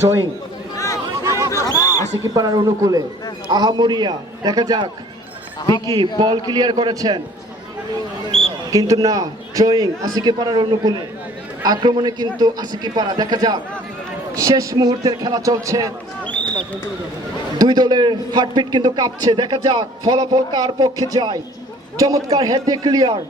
Drawing আশিকিপাড়ার অনুকূলে আহামরিয়া, দেখা যাক বিকি বল ক্লিয়ার করেছেন কিন্তু না, ড্রয়িং আশিকিপাড়ার অনুকূলে আক্রমণে কিন্তু আশিকিপাড়া, দেখা যাক শেষ মুহূর্তের খেলা চলছে, দুই দলের হার্টবিট কিন্তু কাঁপছে, দেখা যাক ফলাফল কার পক্ষে যায়। চমৎকার হেড দিয়ে ক্লিয়ার,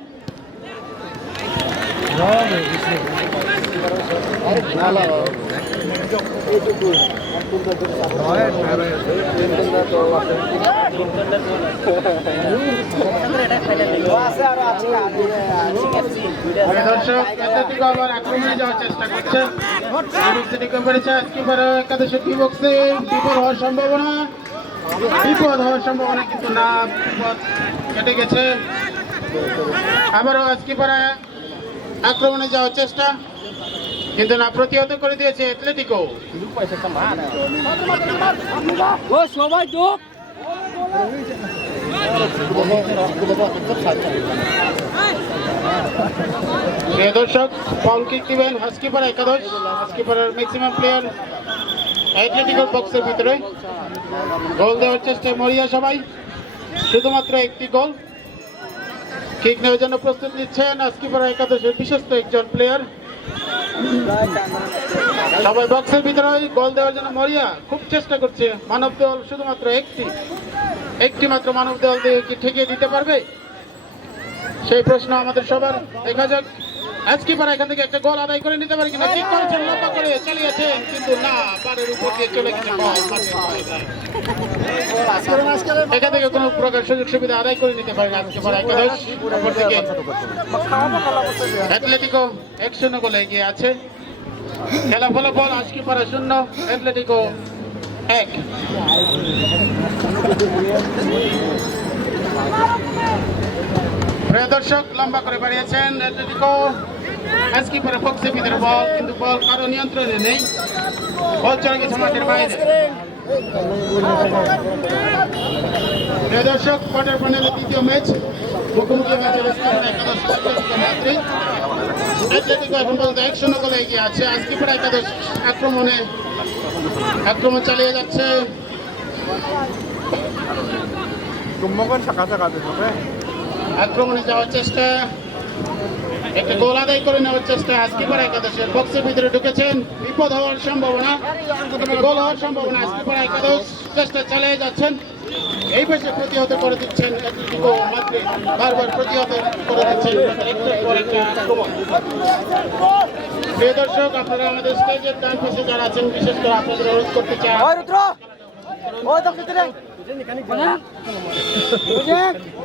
দর্শক এতটুকু আবার আক্রমণে যাওয়ার চেষ্টা করছে, একাদশ বক্সে বিপদ হওয়ার সম্ভাবনা, কিন্তু না, বিপদ কেটে গেছে। আবারও আজকিপাড়া আক্রমণে যাওয়ার চেষ্টা কিন্তু না, প্রতিহত করে দিয়েছে অ্যাথলেটিকো। দর্শক বল কিক দিবেন হাস্কিপাড়া একাদশ, হাস্কিপাড়ার ম্যাক্সিমাম প্লেয়ার অ্যাথলেটিকোর বক্সের ভিতরে। গোল দেওয়ার চেষ্টায় মরিয়া সবাই, শুধুমাত্র একটি গোল। কিক নেওয়ার জন্য প্রস্তুত নিচ্ছেন হাস্কিপাড়া একাদশের বিশেষ একজন প্লেয়ার। সবাই বক্সের ভিতরে গোল দেওয়ার জন্য মরিয়া খুব চেষ্টা করছে। মানব দল শুধুমাত্র একটি মাত্র মানব দল দিয়ে কি ঠেকিয়ে দিতে পারবে, সেই প্রশ্ন আমাদের সবার। দেখা যাক আজকিপাড়া এখান থেকে একটা গোল আদায় করে নিতে পারে কিনা। ঠিক করেছেন, লম্বা করে চালিয়েছেন কিন্তু না, বারের উপর দিয়ে চলে গেছে বল। এখান থেকে কোনো প্রকার সুযোগ সুবিধা আদায় করে নিতে পারে না আজকিপাড়া একাদশ। অপর দিকে অ্যাথলেটিকো 1-0 গোলে এগিয়ে আছে। খেলা ফলাফল আজকিপাড়া 0, অ্যাথলেটিকো 1। প্রিয় দর্শক, লম্বা করে বাড়িয়েছেন অ্যাথলেটিকো। আজকিপাড়া বক্সের ভিতরে বল, কিন্তু বল কারো নিয়ন্ত্রণে নেই, বল চলে গেছে মাঠের বাইরে। প্রিয় দর্শক, কোয়ার্টার ফাইনালের দ্বিতীয় ম্যাচ, মুখোমুখি ম্যাচের অ্যাথলেটিকো এখন পর্যন্ত 1-0 গোলে এগিয়ে আছে। আজকিপাড়া একাদশ আক্রমণ চালিয়ে যাচ্ছে। আক্রমণে যাওয়ার চেষ্টা, একটা গোল আদায় করে নেওয়ার চেষ্টা আজকিপাড়া একাদশের। বক্সের ভিতরে ঢুকেছেন, বিপদ হওয়ার সম্ভাবনা, গোল হওয়ার সম্ভাবনা। আজকিপাড়া একাদশ চেষ্টা চালিয়ে যাচ্ছেন, এই পাশে প্রতিহত করে দিচ্ছেন অ্যাথলেটিকো মাদ্রিদ, বারবার প্রতিহত করে দিচ্ছেন একটার পর একটা আক্রমণ। প্রিয় দর্শক, আপনারা আমাদের স্টেজের ডান পাশে যারা আছেন, বিশেষ করে আপনাদের অনুরোধ করতে চাই,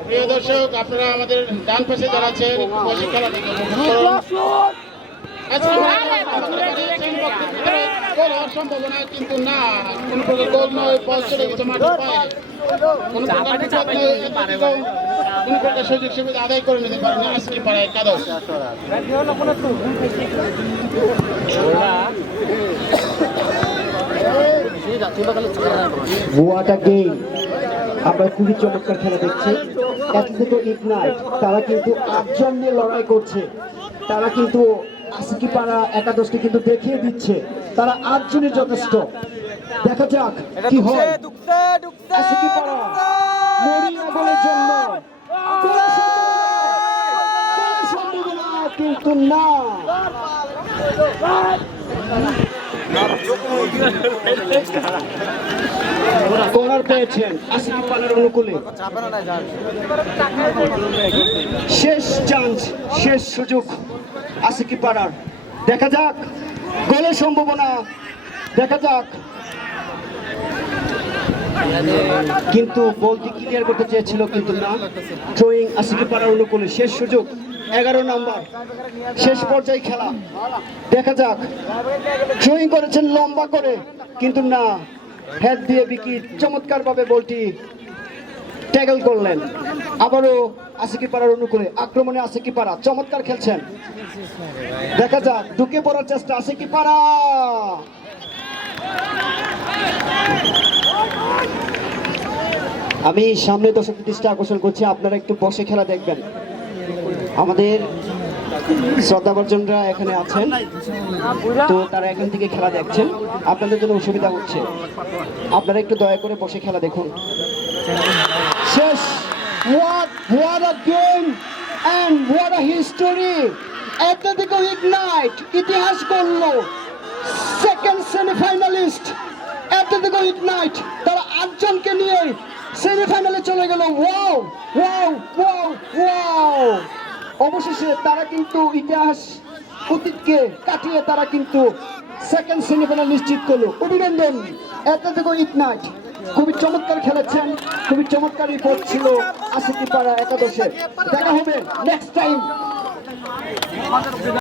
প্রিয় দর্শক আপনারা আমাদের ডান পাশে যারা আছেন বসে খেলা দেখে গোল হওয়ার সম্ভাবনা কিন্তু না, কোন প্রকার গোল নয়, বল চলে গেছে মাঠের বাইরে। কোন প্রকার সুযোগ সুবিধা আদায় করে নিতে পারে না আজকিপাড়া একাদশ। আমরা খুবই চমৎকার খেলা দেখছি। অ্যাথলেটিকো ইগনাইট তারা কিন্তু 8 জন নিয়ে লড়াই করছে, তারা কিন্তু আজকিপাড়া একাদশকে কিন্তু দেখিয়ে দিচ্ছে তারা 8 জনের যথেষ্ট। দেখা যাক কি হয়। আজকিপাড়া মরিয়া গোলের জন্য কিন্তু না, কর্নার পেয়েছেন আজকিপাড়ার অনুকূলে। শেষ চান্স, শেষ সুযোগ আজকিপাড়ার। দেখা যাক গোলের সম্ভাবনা, দেখা যাক, কিন্তু বলটি ক্লিয়ার করতে চেয়েছিল কিন্তু না। থ্রোয়িং আজকিপাড়ার অনুকূলে, শেষ সুযোগ, 11 নম্বর, শেষ পর্যায়ে খেলা। দেখা যাক, থ্রোয়িং করেছেন লম্বা করে কিন্তু না, হেড দিয়ে বিকি চমৎকারভাবে বলটি ট্যাকল করলেন। আবারও আসিকি পাড়ার অনুকূলে আক্রমণে আসিকি পাড়া চমৎকার খেলছেন। দেখা যাক ঢুকে পড়ার চেষ্টা আসিকি পাড়া। আমি সামনে দর্শকদের দৃষ্টি আকর্ষণ করছি, আপনারা একটু বসে খেলা দেখবেন। আমাদের শ্রদ্ধাভাজনরা এখানে আছেন, তো তারা এখান থেকে খেলা দেখছেন, আপনাদের জন্য অসুবিধা হচ্ছে, আপনারা একটু দয়া করে বসে খেলা দেখুন। শেষ। What a game and what a history! Atletico Ignite ইতিহাস গড়ল। সেকেন্ড সেমিফাইনালিস্ট Atletico Ignite, তারা 8 জনকে নিয়ে সেমিফাইনালে চলে গেল। Wow wow wow wow! অবশেষে তারা কিন্তু ইতিহাস অতীতকে কাটিয়ে তারা কিন্তু সেকেন্ড সেমিফাইনাল নিশ্চিত করলো। অভিনন্দন Atletico Ignite, খুবই চমৎকার খেলেছেন, খুবই চমৎকার রিপোর্ট ছিল আসিকি পাড়া একাদশের। দেখা হবে নেক্সট টাইম।